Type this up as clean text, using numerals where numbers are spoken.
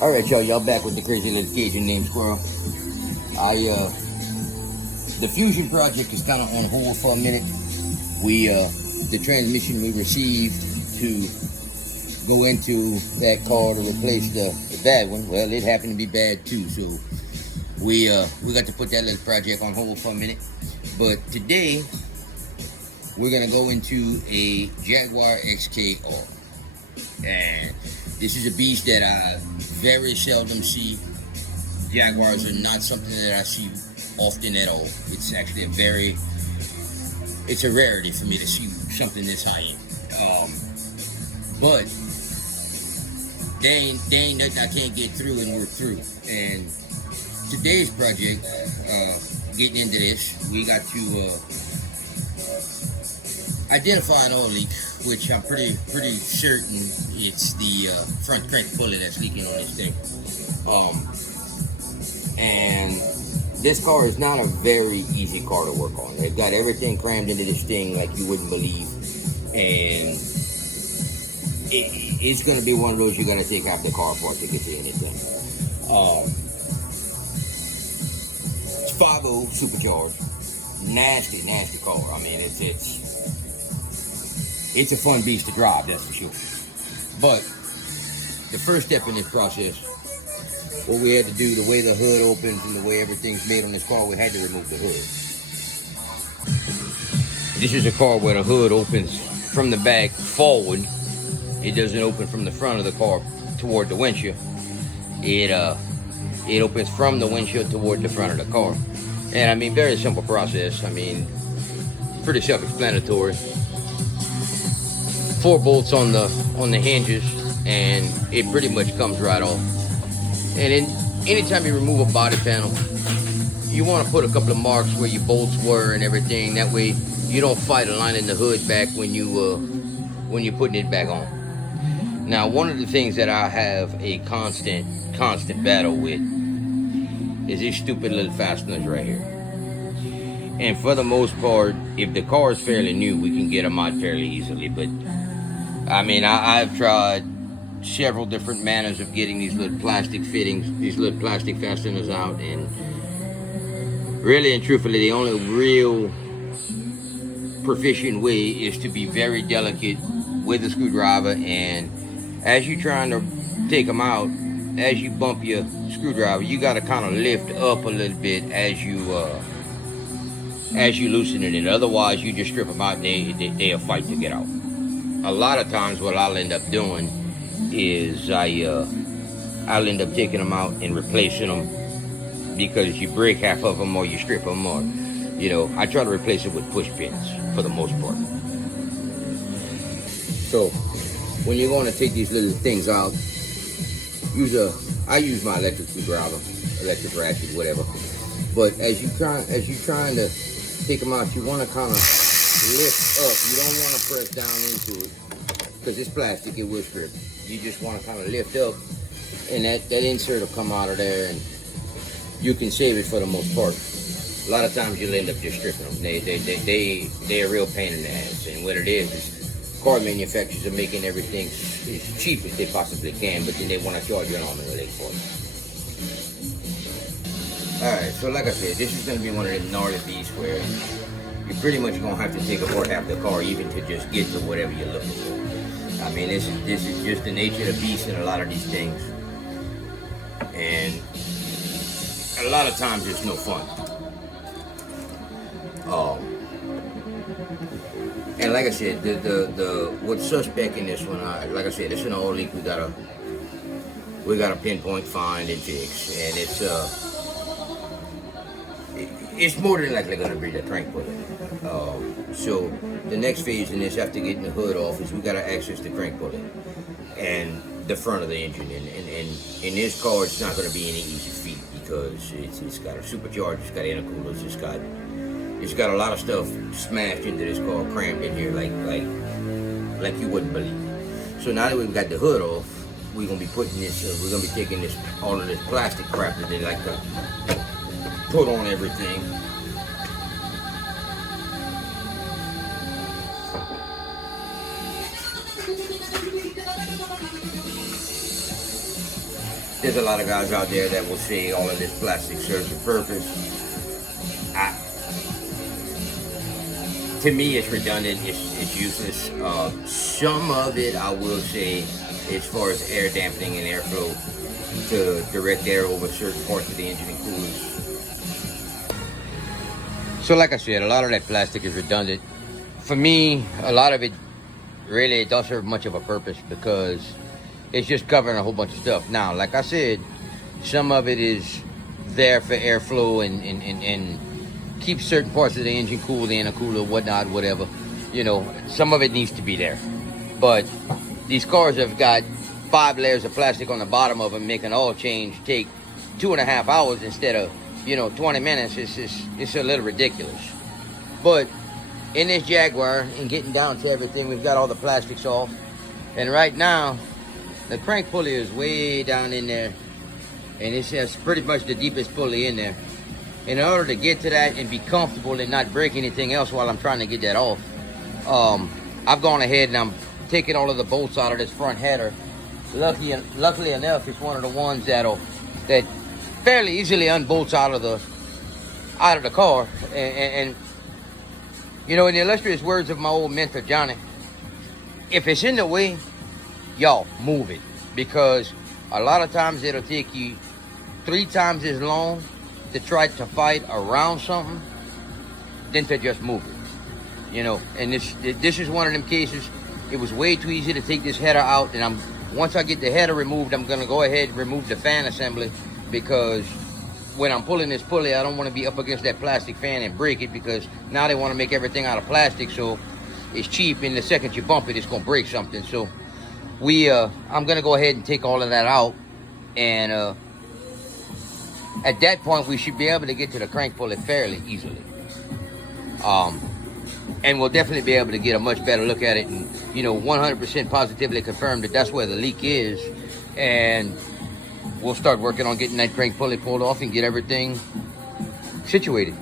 All right, y'all back with the crazy little Cajun named Squirrel. The Fusion project is kind of on hold for a minute. The transmission we received to go into that car to replace the bad one, well, it happened to be bad too, so we got to put that little project on hold for a minute. But today, we're gonna go into a Jaguar XKR. And this is a beast that I very seldom see. Jaguars are not something that I see often at all. It's actually it's a rarity for me to see something this high end. But they ain't nothing I can't get through and work through. And today's project, getting into this, we got to identify an oil leak, which I'm pretty certain it's the front crank pulley that's leaking on this thing. And this car is not a very easy car to work on. They've got everything crammed into this thing like you wouldn't believe, and it's going to be one of those you're going to take half the car apart to get to anything. It's 5.0 supercharged, nasty car. I mean, it's a fun beast to drive, that's for sure. But the first step in this process, what we had to do, the way the hood opens and the way everything's made on this car, we had to remove the hood. This is a car where the hood opens from the back forward. It doesn't open from the front of the car toward the windshield. It opens from the windshield toward the front of the car. And I mean, very simple process. I mean, pretty self-explanatory. 4 bolts on the hinges, and it pretty much comes right off. And then anytime you remove a body panel, you want to put a couple of marks where your bolts were and everything. That way you don't fight aligning the hood back when you're putting it back on. Now, one of the things that I have a constant battle with is these stupid little fasteners right here. And for the most part, if the car is fairly new, we can get them out fairly easily. But I mean, I've tried several different manners of getting these little plastic fittings, these little plastic fasteners out, and really and truthfully, the only real proficient way is to be very delicate with a screwdriver. And as you're trying to take them out, as you bump your screwdriver, you got to kind of lift up a little bit as you loosen it. Otherwise, you just strip them out and they'll fight to get out. A lot of times, what I'll end up doing is I'll end up taking them out and replacing them, because you break half of them or you strip them, or I try to replace it with push pins for the most part. So when you're going to take these little things out, I use my electric screwdriver, electric ratchet, whatever. But as you're trying to take them out, you want to kind of lift up. You don't want to press down into it, because it's plastic, it will strip. You just want to kind of lift up, and that insert will come out of there, and you can save it for the most part. A lot of times you'll end up just stripping them. They're a real pain in the ass. And what it is car manufacturers are making everything as cheap as they possibly can, but then they want to charge you an arm and a leg for it. Alright, so like I said, this is going to be one of them gnarly beasts where you're pretty much going to have to take apart half the car even to just get to whatever you're looking for. I mean, this is just the nature of the beast in a lot of these things. And a lot of times it's no fun. And like I said, what's suspect in this one, like I said, it's an oil leak we gotta pinpoint, find, and fix. And it's more than likely gonna be the crank pulley. So the next phase in this, after getting the hood off, is we gotta access the crank pulley and the front of the engine. And in this car, it's not gonna be any easy feat, because it's got a supercharger, it's got intercoolers, it's got a lot of stuff smashed into this car, crammed in here like you wouldn't believe. So now that we've got the hood off, we're gonna be putting this, we're gonna be taking all of this plastic crap that they like to put on everything. there's a lot of guys out there that will say all of this plastic serves a purpose. To me, it's redundant. It's useless. Some of it, I will say, as far as air dampening and airflow, to direct air over certain parts of the engine and coolers. So like I said, a lot of that plastic is redundant. For me, a lot of it really don't serve much of a purpose because it's just covering a whole bunch of stuff. Now, like I said, some of it is there for airflow and keep certain parts of the engine cool in a cooler, whatnot, whatever. You know, some of it needs to be there. But these cars have got 5 layers of plastic on the bottom of them, make an oil change take 2.5 hours instead of, 20 minutes. It's a little ridiculous. But in this Jaguar, and getting down to everything, we've got all the plastics off. And right now, the crank pulley is way down in there. And it's pretty much the deepest pulley in there. In order to get to that and be comfortable and not break anything else while I'm trying to get that off, I've gone ahead and I'm taking all of the bolts out of this front header. Luckily enough, it's one of the ones that fairly easily unbolts out of the car. And in the illustrious words of my old mentor Johnny, if it's in the way, y'all move it, because a lot of times it'll take you 3 times as long to try to fight around something than to just move it. And this is one of them cases. It was way too easy to take this header out, and once I get the header removed, I'm gonna go ahead and remove the fan assembly, because when I'm pulling this pulley, I don't want to be up against that plastic fan and break it, because now they want to make everything out of plastic, so it's cheap, and the second you bump it, it's gonna break something. So I'm gonna go ahead and take all of that out, and at that point we should be able to get to the crank pulley fairly easily. And we'll definitely be able to get a much better look at it and 100% positively confirm that that's where the leak is, and we'll start working on getting that crank pulley pulled off and get everything situated.